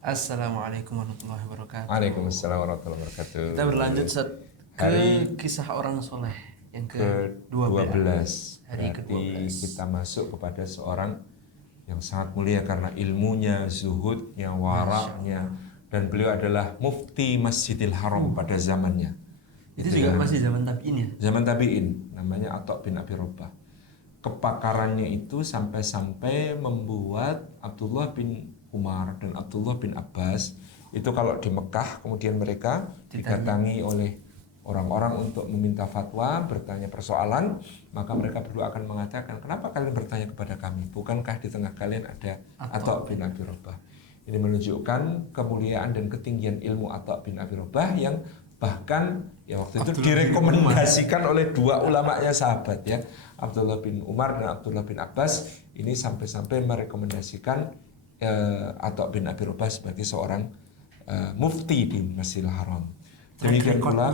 Assalamualaikum warahmatullahi wabarakatuh. Waalaikumsalam warahmatullahi wabarakatuh. Kita berlanjut ke Hari kisah orang soleh yang ke-12. Hari Berarti ke-12. kita masuk kepada seorang yang sangat mulia karena ilmunya, zuhudnya, waraknya, dan beliau adalah mufti Masjidil Haram pada zamannya. Itu juga masih zaman tabi'in ya? Zaman tabi'in, namanya Atha bin Abi Rabah. Kepakarannya itu sampai-sampai membuat Abdullah bin Umar dan Abdullah bin Abbas itu kalau di Mekah kemudian mereka didatangi oleh orang-orang untuk meminta fatwa, bertanya persoalan, maka mereka berdua akan mengatakan, kenapa kalian bertanya kepada kami? Bukankah di tengah kalian ada Atha bin Abi Rabah? Ini menunjukkan kemuliaan dan ketinggian ilmu Atha bin Abi Rabah yang bahkan ya waktu itu direkomendasikan oleh dua ulamanya sahabat ya, Abdullah bin Umar dan Abdullah bin Abbas. Ini sampai-sampai merekomendasikan Atha bin Abi Rabah sebagai seorang mufti di Masjidil Haram. Demikian pula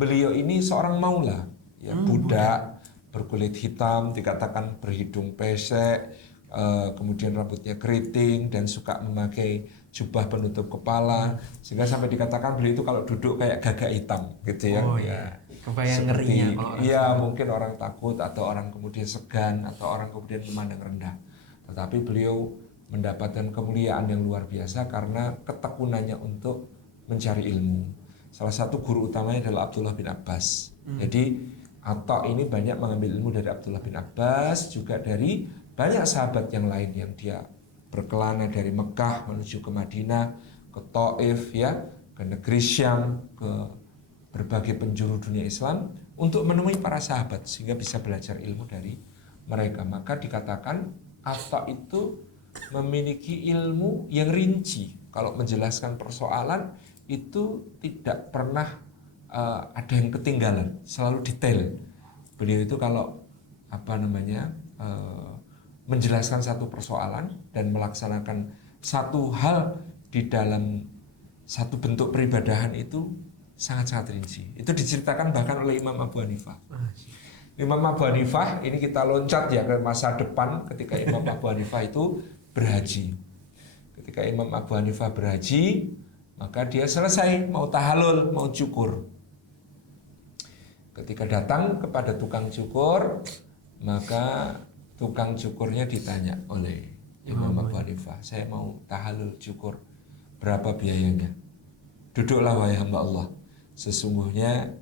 beliau ini seorang maula, ya, budak berkulit hitam, dikatakan berhidung pesek, kemudian rambutnya keriting dan suka memakai jubah penutup kepala, sehingga sampai dikatakan beliau itu kalau duduk kayak gagak hitam, gitu ya. Oh iya, kebayang ngerinya. Iya, mungkin orang takut atau orang kemudian segan atau orang kemudian memandang rendah. Tetapi beliau mendapatkan kemuliaan yang luar biasa karena ketekunannya untuk mencari ilmu. Salah satu guru utamanya adalah Abdullah bin Abbas. Jadi Atha ini banyak mengambil ilmu dari Abdullah bin Abbas, juga dari banyak sahabat yang lain yang dia berkelana dari Mekah menuju ke Madinah, ke Taif ya, ke negeri Syam, ke berbagai penjuru dunia Islam untuk menemui para sahabat sehingga bisa belajar ilmu dari mereka. Maka dikatakan Atha itu memiliki ilmu yang rinci. Kalau menjelaskan persoalan itu tidak pernah ada yang ketinggalan, selalu detail. Beliau itu kalau menjelaskan satu persoalan dan melaksanakan satu hal di dalam satu bentuk peribadahan itu sangat-sangat rinci. Itu diceritakan bahkan oleh Imam Abu Hanifah. Imam Abu Hanifah, ini kita loncat ya ke masa depan ketika Imam Abu Hanifah itu berhaji. Ketika Imam Abu Hanifah berhaji, maka dia selesai mau tahalul, mau cukur. Ketika datang kepada tukang cukur, maka tukang cukurnya ditanya oleh Imam Abu Hanifah, saya mau tahalul cukur, berapa biayanya? Duduklah wahai hamba Allah, sesungguhnya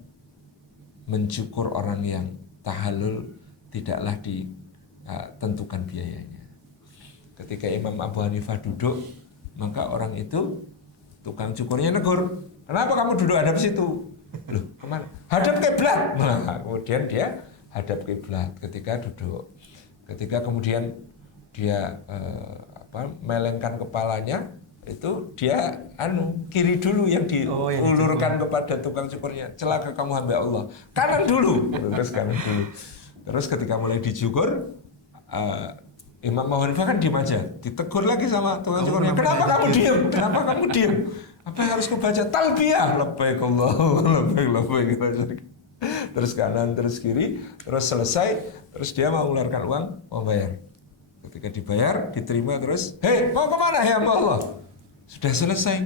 mencukur orang yang tahalul tidaklah ditentukan biayanya. Ketika Imam Abu Hanifah duduk, maka orang itu, tukang cukurnya negur, kenapa kamu duduk hadap situ? Loh, kemana? Hadap kiblat. Nah, kemudian dia hadap kiblat ketika duduk. Ketika kemudian dia melengkan kepalanya, itu dia kiri dulu yang diulurkan kepada tukang cukurnya. Celaka kamu hamba Allah, kanan dulu. Terus kanan dulu. Terus ketika mulai dicukur, Imam Abu Hanifah kan diem aja, ditegur lagi sama tukang cukurnya. Kenapa kamu diem? Kenapa kamu diem? Apa yang harus kubaca? Talbiyah. Labbaik Allah, labbaik. Terus kanan, terus kiri, terus selesai, terus dia mau mengeluarkan uang, mau bayar. Ketika dibayar, diterima terus, hei mau kemana ya Allah? Sudah selesai,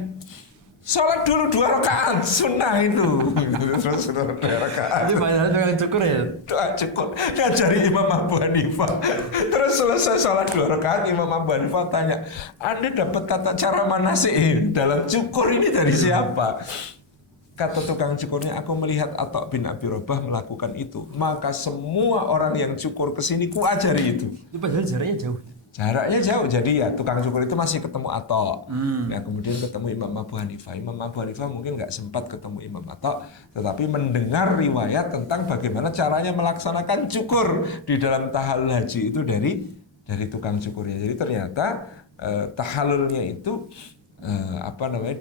sholat dulu 2 rakaat, sunnah itu. Terus 2 rakaat. Ini banyak tukang cukur ya? Doa cukur, ngajari Imam Abu Hanifah. Terus selesai sholat 2 rakaat, Imam Abu Hanifah tanya, Anda dapat tata cara manasik dalam cukur ini dari siapa? Kata tukang cukurnya, aku melihat Atha bin Abi Rabah melakukan itu, maka semua orang yang cukur kesini ku ajari itu. Itu padahal jaraknya jauh. Jaraknya jauh, jadi ya tukang cukur itu masih ketemu Atha. Ya, kemudian ketemu Imam Abu Hanifah. Imam Abu Hanifah mungkin nggak sempat ketemu Imam Atha, tetapi mendengar riwayat tentang bagaimana caranya melaksanakan cukur di dalam tahalul haji itu dari tukang cukurnya. Jadi ternyata tahalulnya itu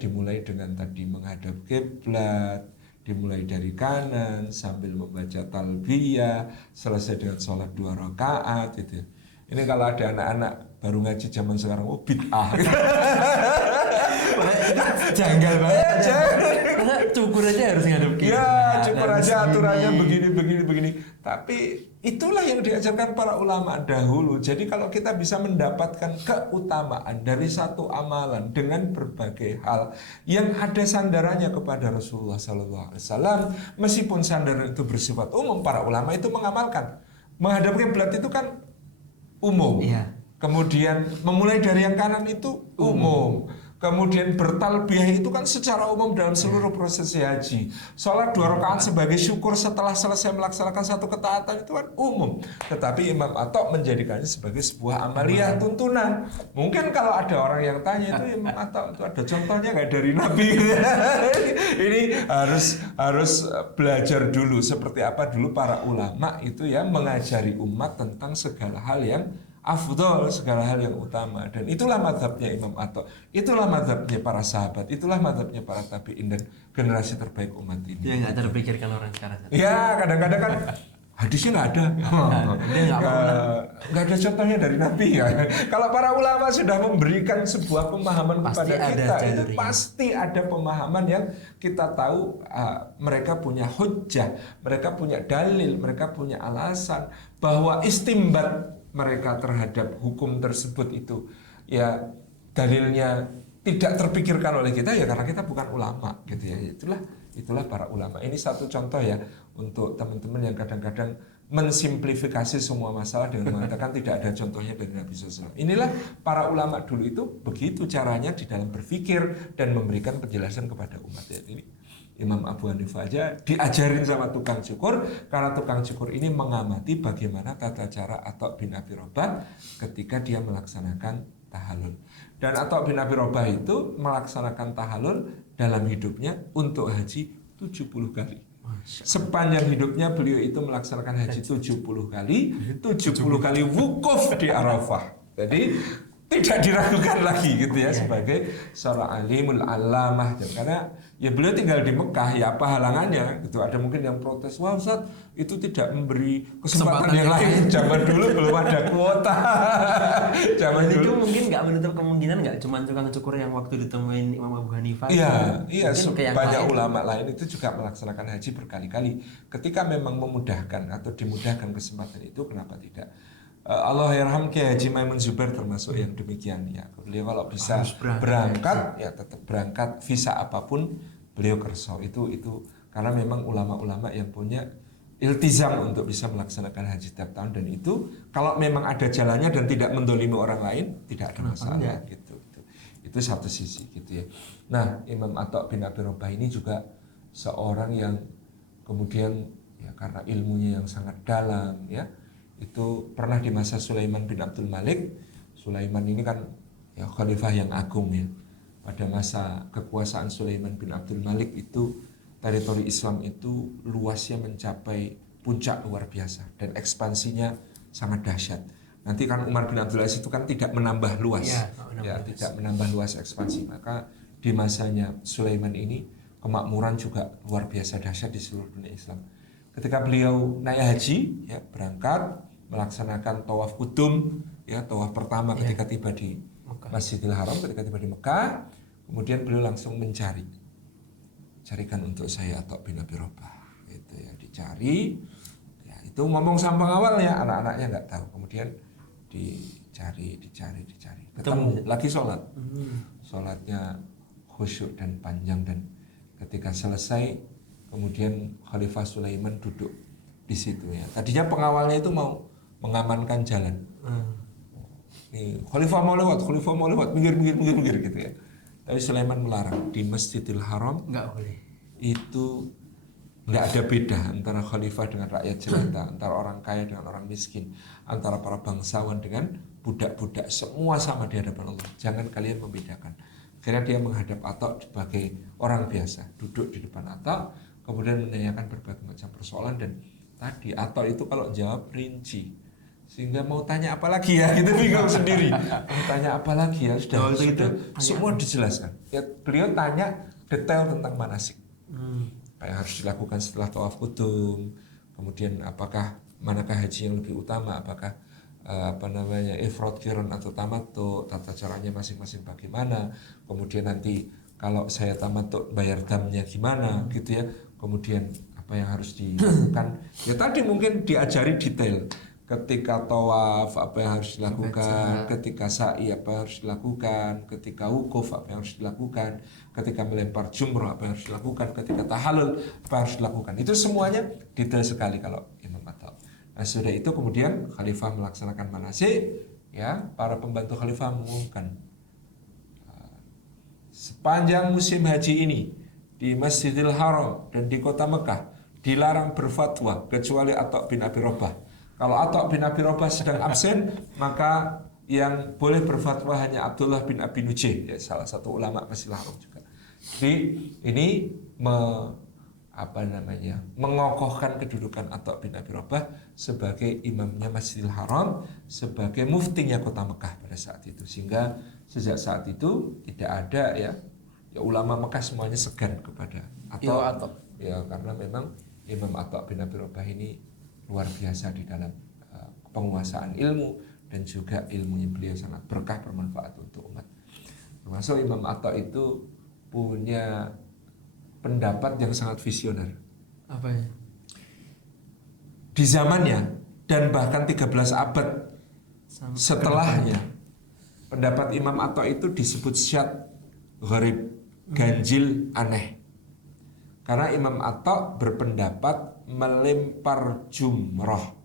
dimulai dengan tadi menghadap kiblat, dimulai dari kanan sambil membaca talbiyah, selesai dengan sholat 2 rakaat gitu. Ini kalau ada anak-anak baru ngaji zaman sekarang, bid'ah. Janggal banget. Karena cukur aja harus ngadep kiri. Ya, cukur aturannya begini. Tapi itulah yang diajarkan para ulama dahulu. Jadi kalau kita bisa mendapatkan keutamaan dari satu amalan dengan berbagai hal yang ada sandarannya kepada Rasulullah SAW, meskipun sandaran itu bersifat umum, para ulama itu mengamalkan. Menghadap kiblat itu kan umum. Iya. Kemudian memulai dari yang kanan itu umum. Kemudian bertalbiyah itu kan secara umum dalam seluruh prosesi haji. Sholat 2 rakaat sebagai syukur setelah selesai melaksanakan satu ketaatan itu kan umum. Tetapi Imam Atta menjadikannya sebagai sebuah amaliyah tuntunan. Mungkin kalau ada orang yang tanya itu Imam Atta itu ada contohnya nggak dari Nabi? Ini harus belajar dulu seperti apa dulu para ulama itu ya mengajari umat tentang segala hal yang afdol, segala hal yang utama. Dan itulah mazhabnya Imam Atta, itulah mazhabnya para sahabat, itulah mazhabnya para tabi'in dan generasi terbaik umat ini. Itu yang nggak terpikirkan orang sekarang. Ya kadang-kadang kan hadisnya nggak ada, nggak ada contohnya dari Nabi ya. Kalau para ulama sudah memberikan sebuah pemahaman Pasti kepada kita, itu jalurnya. pasti ada pemahaman yang kita tahu mereka punya hujjah, mereka punya dalil, mereka punya alasan bahwa istimbat mereka terhadap hukum tersebut itu ya dalilnya tidak terpikirkan oleh kita ya karena kita bukan ulama gitu ya. Itulah para ulama. Ini satu contoh ya untuk teman-teman yang kadang-kadang mensimplifikasi semua masalah dengan mengatakan tidak ada contohnya dari Nabi SAW. Inilah para ulama dulu itu begitu caranya di dalam berpikir dan memberikan penjelasan kepada umat ya. Ini Imam Abu Hanifah aja diajarin sama tukang cukur karena tukang cukur ini mengamati bagaimana tata cara Atta bin Abi Rabah ketika dia melaksanakan tahallul. Dan Atta bin Abi Rabah itu melaksanakan tahallul dalam hidupnya untuk haji 70 kali. Sepanjang hidupnya beliau itu melaksanakan haji 70 kali wukuf di Arafah. Jadi tidak diragukan lagi gitu ya sebagai seorang alimul alamah. Karena ya beliau tinggal di Mekah, ya apa halangannya gitu. Ada mungkin yang protes, wah Ustaz itu tidak memberi kesempatan yang lain. Zaman dulu belum ada kuota. Zaman Dan dulu itu mungkin nggak menutup kemungkinan nggak cuma tukang cukur yang waktu ditemuin Imam Abu Hanifah. Iya, banyak lain. ulama lain itu juga melaksanakan haji berkali-kali. Ketika memang memudahkan atau dimudahkan kesempatan itu, kenapa tidak? Allah yarham Kiai Haji Maimun Zubair termasuk yang demikian ya. Beliau kalau bisa berangkat ya tetap berangkat visa apapun beliau kerso itu karena memang ulama-ulama yang punya iltizam untuk bisa melaksanakan haji tiap tahun dan itu kalau memang ada jalannya dan tidak mendolimi orang lain tidak ada masalah gitu. Itu satu sisi gitu ya. Nah, Imam Atta bin Abi Rabah ini juga seorang yang kemudian ya karena ilmunya yang sangat dalam ya itu pernah di masa Sulaiman bin Abdul Malik. Sulaiman ini kan ya khalifah yang agung ya. Pada masa kekuasaan Sulaiman bin Abdul Malik itu teritori Islam itu luasnya mencapai puncak luar biasa dan ekspansinya sangat dahsyat. Nanti kan Umar bin Abdul Aziz itu kan tidak menambah luas, tidak menambah luas ekspansi. Maka di masanya Sulaiman ini kemakmuran juga luar biasa dahsyat di seluruh dunia Islam. Ketika beliau naik haji, ya berangkat melaksanakan tawaf kudum, ya tawaf pertama ketika tiba di Masjidil Haram, ketika tiba di Mekah, kemudian beliau langsung carikan untuk saya Atta bin Abi Rabah, itu ya dicari, ya itu ngomong sama pengawalnya, anak-anaknya nggak tahu, kemudian dicari, ketemu lagi sholat, sholatnya khusyuk dan panjang dan ketika selesai kemudian Khalifah Sulaiman duduk di situ ya. Tadinya pengawalnya itu mau mengamankan jalan. Nih, Khalifah mau lewat, minggir gitu ya. Tapi Sulaiman melarang di Masjidil Haram. Nggak boleh. Itu nggak ada beda antara khalifah dengan rakyat jelata, antara orang kaya dengan orang miskin, antara para bangsawan dengan budak-budak. Semua sama di hadapan Allah. Jangan kalian membedakan. Akhirnya dia menghadap Atta sebagai orang biasa, duduk di depan Atta. Kemudian menanyakan berbagai macam persoalan dan tadi Atta itu kalau jawab rinci sehingga mau tanya apa lagi ya kita bingung sendiri mau tanya apa lagi ya sudah semua dijelaskan ya, beliau tanya detail tentang manasik apa yang harus dilakukan setelah tawaf kudum, kemudian manakah haji yang lebih utama, apakah ifrad qiran atau tamattu, tata caranya masing-masing bagaimana, kemudian nanti kalau saya tamattu bayar damnya gimana gitu ya, kemudian apa yang harus dilakukan. Ya tadi mungkin diajari detail. Ketika tawaf apa yang harus dilakukan, ketika sa'i apa yang harus dilakukan, ketika wukuf apa yang harus dilakukan, ketika melempar jumrah apa yang harus dilakukan, ketika tahallul apa yang harus dilakukan. Itu semuanya detail sekali kalau Imam Atta. Nah, sudah itu kemudian khalifah melaksanakan manasik, ya, para pembantu khalifah mengumumkan sepanjang musim haji ini di Masjidil Haram dan di kota Mekah dilarang berfatwa kecuali Atta bin Abi Rabah. Kalau Atta bin Abi Rabah sedang absen, maka yang boleh berfatwa hanya Abdullah bin Abi Nujih, ya, salah satu ulama Masjidil Haram juga. Jadi ini mengokohkan kedudukan Atta bin Abi Rabah sebagai imamnya Masjidil Haram, sebagai muftinya kota Mekah pada saat itu. Sehingga sejak saat itu tidak ada ya ulama Mekah semuanya segan kepada Atta. Ya, karena memang Imam Atta bin Abi Rabah ini luar biasa di dalam penguasaan ilmu, dan juga ilmunya beliau sangat berkah, bermanfaat untuk umat. Termasuk Imam Atta itu punya pendapat yang sangat visioner. Apa ya? Di zamannya dan bahkan 13 abad setelahnya, pendapat Imam Atta itu disebut syadz, gharib, ganjil, aneh. Karena Imam Atta berpendapat melempar jumrah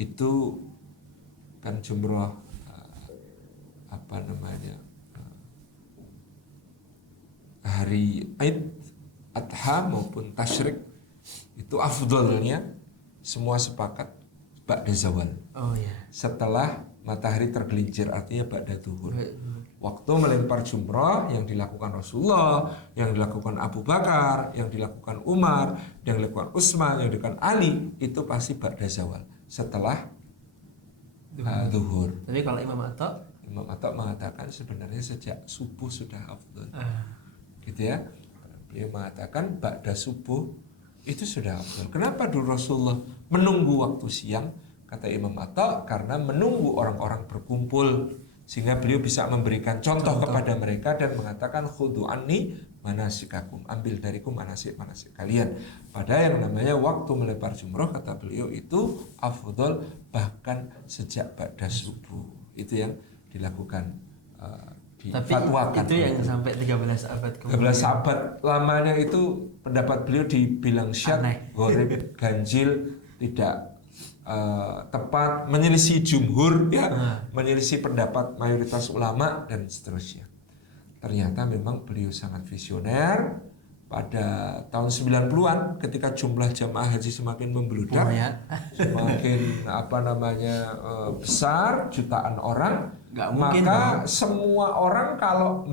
itu kan jumrah hari Id Adha maupun Tasyrik itu afdolnya semua sepakat ba'da zawal. Oh ya. Setelah matahari tergelincir, artinya ba'da zuhur. Waktu melempar jumrah yang dilakukan Rasulullah, yang dilakukan Abu Bakar, yang dilakukan Umar, yang dilakukan Utsman, yang dilakukan Ali, itu pasti ba'da zawal, setelah zuhur. Tapi kalau Imam Atta mengatakan sebenarnya sejak subuh sudah afdol. Gitu ya. Beliau mengatakan ba'da subuh itu sudah afdol. Kenapa dulu Rasulullah menunggu waktu siang? Kata Imam Atta, karena menunggu orang-orang berkumpul, sehingga beliau bisa memberikan contoh kepada mereka dan mengatakan khudhu anni manasikakum, ambil dariku manasik-manasik kalian. Padahal yang namanya waktu melempar jumrah, kata beliau, itu afdol bahkan sejak ba'da subuh. Itu yang dilakukan, difatwakan. Tapi itu yang sampai 13 abad kemudian. 13 abad lamanya itu pendapat beliau dibilang syadz, gharib, ganjil, tidak tepat, menyelisih jumhur, ya, menyelisih pendapat mayoritas ulama dan seterusnya. Ternyata memang beliau sangat visioner. Pada tahun 90-an ketika jumlah jamaah haji semakin membludak, semakin besar, jutaan orang, maka semua orang kalau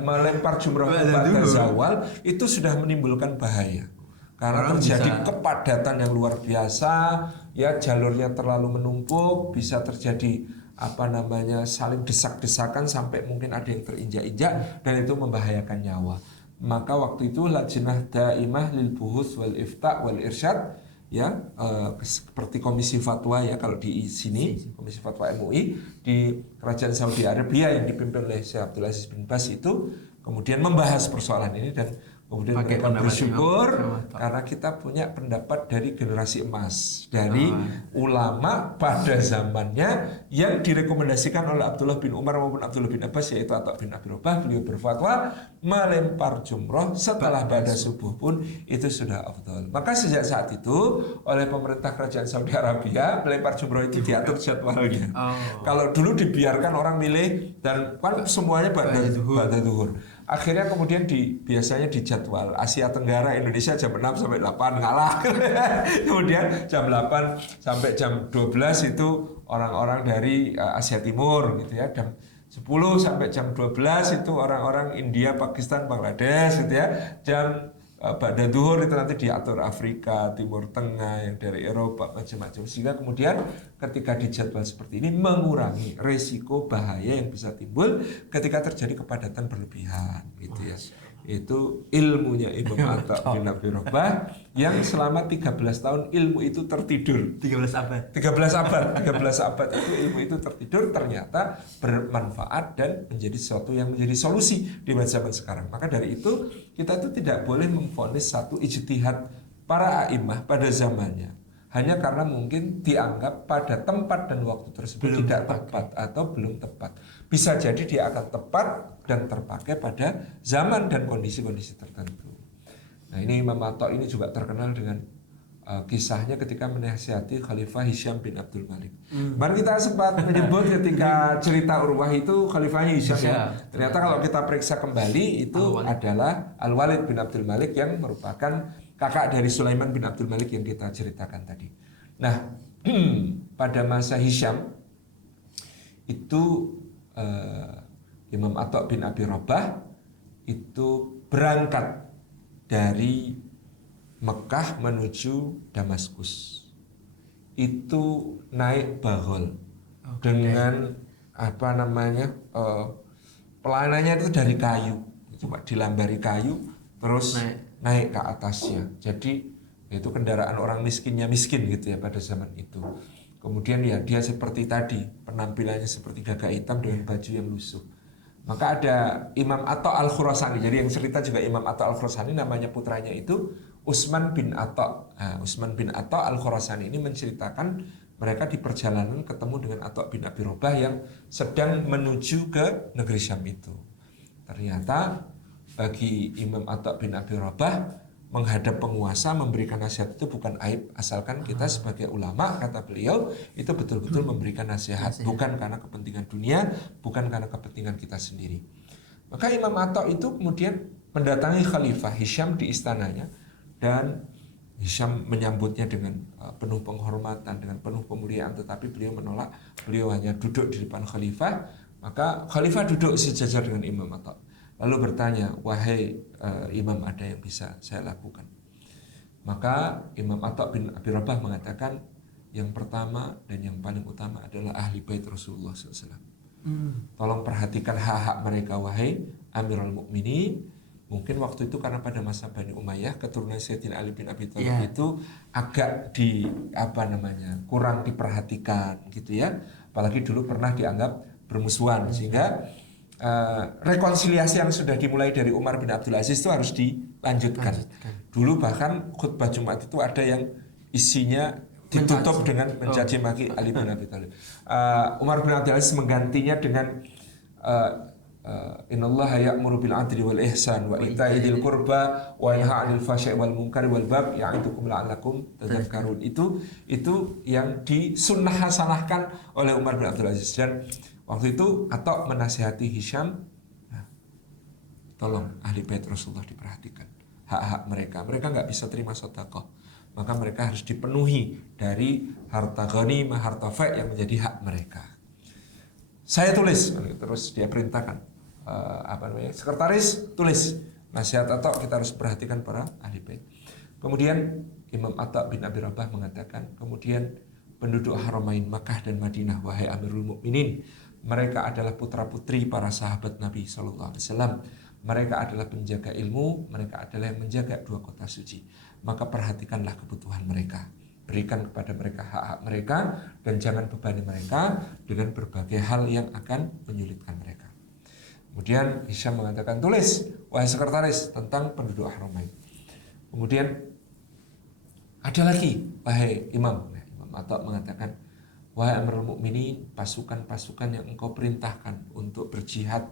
melempar jumrah pada zawal itu sudah menimbulkan bahaya. Karena terjadi kepadatan yang luar biasa, ya, jalurnya terlalu menumpuk, bisa terjadi saling desak-desakan sampai mungkin ada yang terinjak-injak, dan itu membahayakan nyawa. Maka waktu itu Lajnah Daimah lil Buhuts wal Ifta wal Irsyad, ya, seperti komisi fatwa, ya, kalau di sini komisi fatwa MUI di kerajaan Saudi Arabia yang dipimpin oleh Syekh Abdul Aziz bin Baz itu kemudian membahas persoalan ini, dan kemudian mereka bersyukur karena kita punya pendapat dari generasi emas, dari ulama pada zamannya yang direkomendasikan oleh Abdullah bin Umar maupun Abdullah bin Abbas, yaitu Atta bin Abi Rabah. Beliau berfatwa melempar jumrah setelah ba'da subuh pun itu sudah afdal. Maka sejak saat itu oleh pemerintah kerajaan Saudi Arabia, melempar jumrah itu diatur jadwalnya. Kalau dulu dibiarkan orang milih dan kan semuanya ba'da zuhur. Akhirnya kemudian biasanya dijadwal Asia Tenggara, Indonesia jam 6 sampai 8 ngalah. Kemudian jam 8 sampai jam 12 itu orang-orang dari Asia Timur, gitu ya. Jam 10 sampai jam 12 itu orang-orang India, Pakistan, Bangladesh, gitu ya. Jam ba'da zuhur itu nanti diatur Afrika, Timur Tengah, yang dari Eropa, macam-macam. Sehingga kemudian ketika dijadwal seperti ini mengurangi resiko bahaya yang bisa timbul ketika terjadi kepadatan berlebihan, gitu ya. Itu ilmunya Imam Atta bin Abi Rabah yang selama 13 tahun ilmu itu tertidur. 13 abad itu ilmu itu tertidur, ternyata bermanfaat dan menjadi sesuatu yang menjadi solusi di zaman sekarang. Maka dari itu kita itu tidak boleh memvonis satu ijtihad para a'imah pada zamannya hanya karena mungkin dianggap pada tempat dan waktu tersebut Belum tidak terpakai. tepat atau belum tepat. Bisa jadi dia akan tepat dan terpakai pada zaman dan kondisi-kondisi tertentu. Nah, ini Imam Atha ini juga terkenal dengan kisahnya ketika menasihati Khalifah Hisham bin Abdul Malik. Kemarin kita sempat menyebut ketika cerita Urwah itu Khalifahnya Hisham ya. Ternyata kalau kita periksa kembali itu adalah Al-Walid bin Abdul Malik yang merupakan kakak dari Sulaiman bin Abdul Malik yang kita ceritakan tadi. Nah, pada masa Hisham itu Imam Atha bin Abi Rabah itu berangkat dari Mekah menuju Damaskus. Itu naik baghol dengan apa namanya pelananya itu dari kayu, cuma dilambari kayu terus naik ke atasnya. Jadi itu kendaraan orang miskinnya miskin gitu ya pada zaman itu. Kemudian ya dia seperti tadi, penampilannya seperti gagak hitam dengan baju yang lusuh. Maka ada Imam Atha Al-Khurasani. Jadi yang cerita juga Imam Atha Al-Khurasani, namanya putranya itu Utsman bin Atha. Nah, Utsman bin Atha Al-Khurasani ini menceritakan mereka di perjalanan ketemu dengan Atha bin Abi Rabah yang sedang menuju ke negeri Syam itu. Ternyata bagi Imam Atha bin Abi Rabah menghadap penguasa memberikan nasihat itu bukan aib, asalkan kita sebagai ulama, kata beliau, itu betul-betul memberikan nasihat, bukan karena kepentingan dunia, bukan karena kepentingan kita sendiri. Maka Imam Atha itu kemudian mendatangi Khalifah Hisham di istananya, dan Hisham menyambutnya dengan penuh penghormatan, dengan penuh pemuliaan, tetapi beliau menolak. Beliau hanya duduk di depan Khalifah. Maka Khalifah duduk sejajar dengan Imam Atha, lalu bertanya, wahai Imam, ada yang bisa saya lakukan? Maka Imam Atha bin Abi Rabah mengatakan, yang pertama dan yang paling utama adalah ahli bait Rasulullah SAW. Tolong perhatikan hak-hak mereka, wahai Amirul Mukminin. Mungkin waktu itu karena pada masa Bani Umayyah, keturunan Sayyidina Ali bin Abi Thalib itu agak kurang diperhatikan gitu ya. Apalagi dulu pernah dianggap bermusuhan, sehingga rekonsiliasi yang sudah dimulai dari Umar bin Abdul Aziz itu harus dilanjutkan. Dulu bahkan khutbah Jumat itu ada yang isinya ditutup dengan mencaci maki Ali bin Abi Thalib. Umar bin Abdul Aziz menggantinya dengan innallaha ya'muru bil 'adli wal ihsan wa ita'i dzil qurba wa yanha 'anil fahsya'i wal munkari wal bab ya'idukum la'allakum tadhakkarun. Itu yang disunnah hasanahkan oleh Umar bin Abdul Aziz. Dan waktu itu Atha menasihati Hisham, tolong ahli bait Rasulullah diperhatikan hak-hak mereka. Mereka nggak bisa terima sedekah, maka mereka harus dipenuhi dari harta ghanimah, harta fai yang menjadi hak mereka. Saya tulis, terus dia perintahkan sekretaris tulis nasihat Atha, kita harus perhatikan para ahli bait. Kemudian Imam Atha bin Abi Rabah mengatakan, kemudian penduduk Haramain Makkah dan Madinah, wahai Amirul Mukminin, mereka adalah putra-putri para sahabat Nabi SAW. Mereka adalah penjaga ilmu, mereka adalah yang menjaga dua kota suci. Maka perhatikanlah kebutuhan mereka. Berikan kepada mereka hak-hak mereka, dan jangan bebani mereka dengan berbagai hal yang akan menyulitkan mereka. Kemudian Hisham mengatakan, tulis, wahai sekretaris, tentang penduduk Haramain. Kemudian ada lagi, wahai Imam. Imam Atha mengatakan, wahai Amirul Mukminin, pasukan-pasukan yang engkau perintahkan untuk berjihad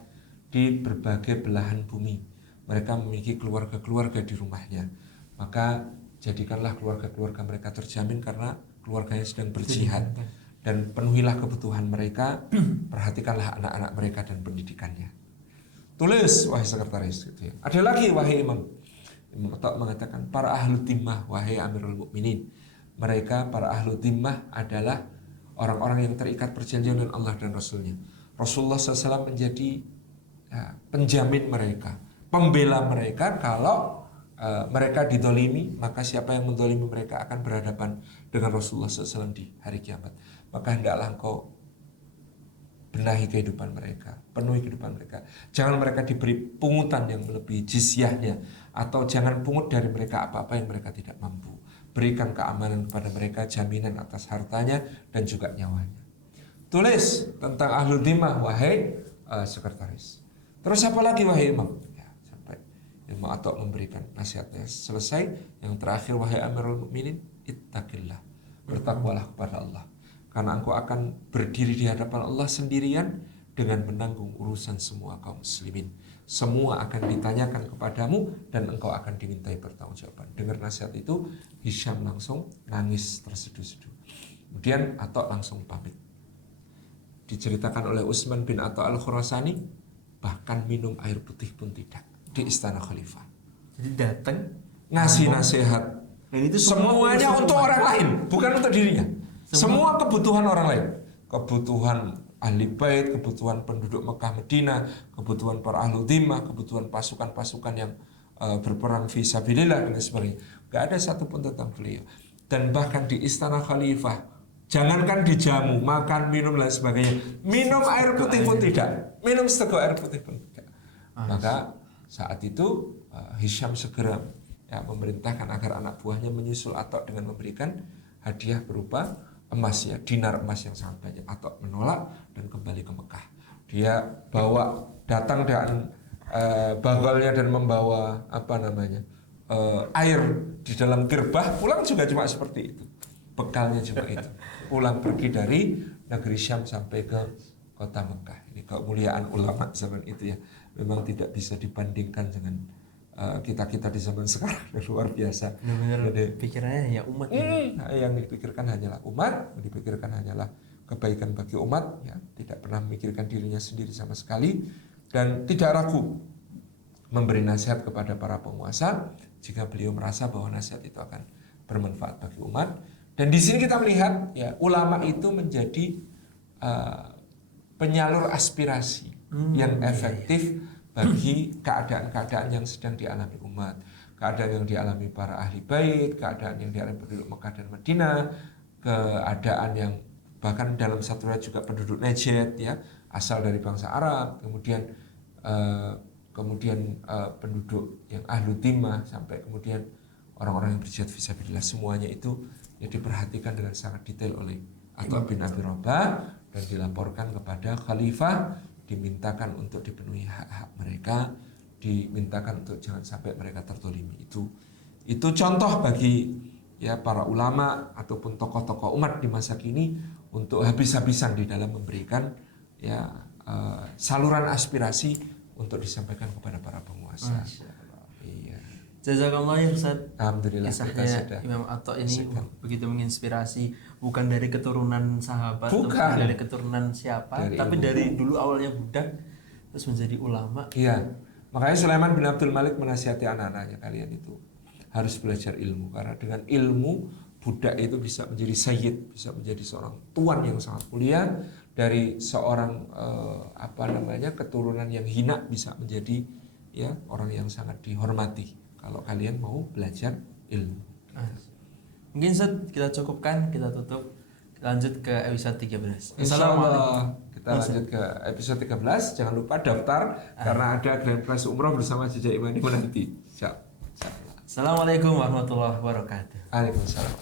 di berbagai belahan bumi, mereka memiliki keluarga-keluarga di rumahnya. Maka jadikanlah keluarga-keluarga mereka terjamin karena keluarganya sedang berjihad, dan penuhilah kebutuhan mereka, perhatikanlah anak-anak mereka dan pendidikannya. Tulis, wahai sekretaris, gitu ya. Ada lagi, wahai Imam. Imam Atha mengatakan, para ahlu timmah, wahai Amirul Mukminin, mereka para ahlu timmah adalah orang-orang yang terikat perjanjian dengan Allah dan Rasulnya. Rasulullah SAW menjadi penjamin mereka, pembela mereka. Kalau mereka didolimi, maka siapa yang mendolimi mereka akan berhadapan dengan Rasulullah SAW di hari kiamat. Maka hendaklah engkau benahi kehidupan mereka, penuhi kehidupan mereka. Jangan mereka diberi pungutan yang melebihi jizyahnya, atau jangan pungut dari mereka apa-apa yang mereka tidak mampu. Berikan keamanan kepada mereka, jaminan atas hartanya dan juga nyawanya. Tulis tentang ahlul dhimmah, wahai sekretaris. Terus apa lagi, wahai Imam? Ya, sampai Imam Atta memberikan nasihatnya. Selesai, yang terakhir, wahai Amirul Mukminin, ittaqillah, bertakwalah kepada Allah. Karena engkau akan berdiri di hadapan Allah sendirian dengan menanggung urusan semua kaum muslimin. Semua akan ditanyakan kepadamu dan engkau akan dimintai pertanggungjawaban. Dengar nasihat itu, Hisham langsung nangis terseduh-seduh. Kemudian Atta langsung pamit. Diceritakan oleh Utsman bin Atta al-Khurasani, bahkan minum air putih pun tidak di istana khalifah. Jadi datang Ngasih nasihat. dan itu Semuanya untuk orang lain, bukan untuk dirinya. Semua kebutuhan orang lain. Kebutuhan ahli bait, kebutuhan penduduk Mekah Medina, kebutuhan para ahlu dhimmah, kebutuhan pasukan-pasukan yang berperang fi sabilillah dan sebagainya. Gak ada satupun tentang beliau. Dan bahkan di istana khalifah, jangankan dijamu, makan, minum dan sebagainya, minum air putih pun tidak, minum seteguk air putih pun tidak. Maka saat itu Hisham segera memerintahkan agar anak buahnya menyusul Atta dengan memberikan hadiah berupa emas, dinar emas yang sangat banyak. Atta menolak dan kembali ke Mekah. Dia datang dengan bagalnya dan membawa air di dalam gerbah, pulang juga cuma seperti itu. Bekalnya cuma itu. Pulang pergi dari negeri Syam sampai ke kota Mekah. Ini kemuliaan ulama zaman itu ya. Memang tidak bisa dibandingkan dengan kita di zaman sekarang. Luar biasa. Benar-benar pikirannya hanya umat. Yang dipikirkan hanyalah umat, yang dipikirkan hanyalah kebaikan bagi umat, ya, tidak pernah memikirkan dirinya sendiri sama sekali, dan tidak ragu memberi nasihat kepada para penguasa jika beliau merasa bahwa nasihat itu akan bermanfaat bagi umat. Dan di sini kita melihat, ya, ulama itu menjadi penyalur aspirasi yang efektif bagi keadaan-keadaan yang sedang dialami umat, keadaan yang dialami para ahli bait, keadaan yang dialami penduduk Mekah dan Madinah, keadaan yang bahkan dalam satu riwayat juga penduduk Najd, ya, asal dari bangsa Arab, kemudian penduduk yang ahlu dhimmah, sampai kemudian orang-orang yang berjihad fisabilillah, semuanya itu ya diperhatikan dengan sangat detail oleh Atta bin Abi Rabah dan dilaporkan kepada khalifah, dimintakan untuk dipenuhi hak-hak mereka, dimintakan untuk jangan sampai mereka tertolimi. Itu contoh bagi, ya, para ulama ataupun tokoh-tokoh umat di masa kini untuk habis-habisan di dalam memberikan, ya, saluran aspirasi untuk disampaikan kepada para penguasa. Iya. Jazakallah ya Ustaz. Alhamdulillah, kisahnya Imam Atta ini begitu menginspirasi, bukan dari keturunan sahabat, bukan dari keturunan siapa, tapi dari dulu awalnya budak terus menjadi ulama. Iya. Makanya Sulaiman bin Abdul Malik menasihati anak-anaknya, kalian itu harus belajar ilmu, karena dengan ilmu budak itu bisa menjadi sayyid, bisa menjadi seorang tuan yang sangat mulia, dari seorang keturunan yang hina bisa menjadi, ya, orang yang sangat dihormati. Kalau kalian mau belajar ilmu. Mungkin kita cukupkan, kita tutup, kita lanjut ke episode 13. Insyaallah kita lanjut ke episode 13. Jangan lupa daftar karena ada Grand Prize Umroh bersama Jejak Imani nanti. Insyaallah. Assalamualaikum warahmatullahi wabarakatuh. Waalaikumsalam.